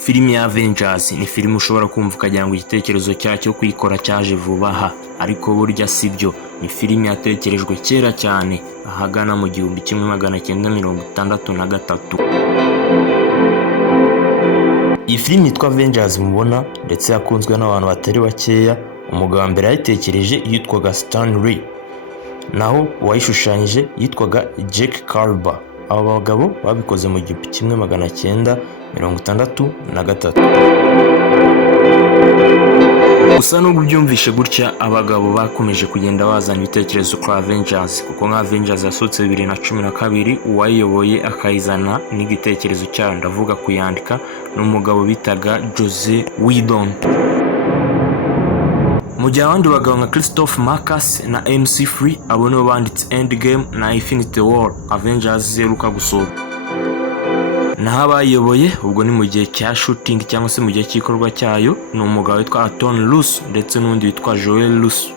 Filimi ya Avengers ni filimi ushobora kumva ukagira ngo igitekerezo cyacyo kuyikora cyaje vuba aha, ariko burya sibyo. Ni filimi yatekerejwe kera cyane ahagana mu 1963. Iyi filimi yitwa Avengers mubona ndetse yakunzwe n'abantu batari bakeya. Umugabo mbere yayitekereje yitwaga Stan Lee, naho uwayishushanyije yitwaga Jack Kirby. Aba bagabo babikoze mu 1963. Gusa nubwo byumvishe gutya, abagabo bakomeje kugenda bazana ibitekerezo kwa Avengers, kuko nka Avengers yasohotse 2012, uwayiyoboye akayizana n'igitekerezo cyayo, ndavuga kuyandika, n'umugabo bitaga Joss Whedon. Mu gihe abandi bagabo nka Christopher Marcus na MC3 abo nibo banditse Endgame na Infinity War, Avengers zeruka gusohoka. Naho abayiyoboye ubwo ni mu gihe cya shooting cyangwa se mu gihe cy'ikorwa cyayo, ni umugabo witwa Anton Russo ndetse n'undi witwa Joel Russo.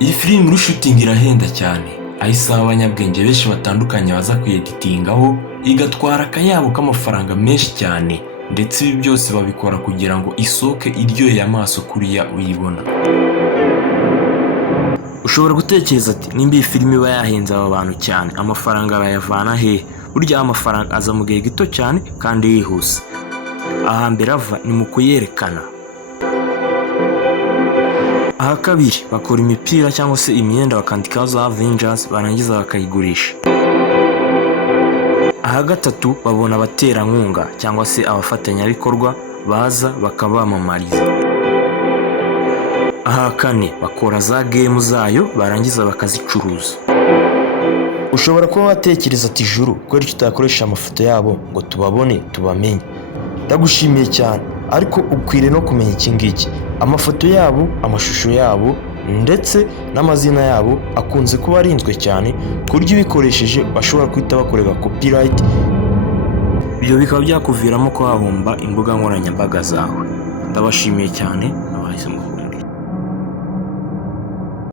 Iyi filimi muri shooting irahenda cyane, aho isaba abanyabwenge benshi batandukanye baza kuyeditingaho, igatwara akayabo k'amafaranga menshi cyane, ndetse ibi byose babikora kugira ngo isoke iryoheye amaso kuriya uyibona. Ushobora gutekereza ati nimba iyi filimi iba yahenze aba bantu cyane, amafaranga bayavana he? Burya amafaranga aza mu gihe gito cyane kandi yihuse. Ahambere ava ni mu kuyerekana. Aha kabiri bakora imipira cyangwa se imyenda bakandikaho za Avengers, barangiza bakayigurisha. Aha gatatu babona abaterankunga cyangwa se abafatanyabikorwa baza bakabamamariza. Aha kane bakora za game zayo barangiza bakazicuruza. Ushobora kuba watekereza ati juru kweri tutakoresha amafoto yabo ngo tubabone tubamenye. Ndagushimiye cyane, ariko ukwiriye no kumenya iki ngiki: amafoto yabo, amashusho yabo ndetse n'amazina yabo akunze kuba arinzwe cyane ku buryo ibikoresheje bashobora kwita bakorera copyright. Ibyo bikaba byakuviramo ko wahomba imbuga nkoranyambaga zawe. Ndabashimiye cyane, abahisemo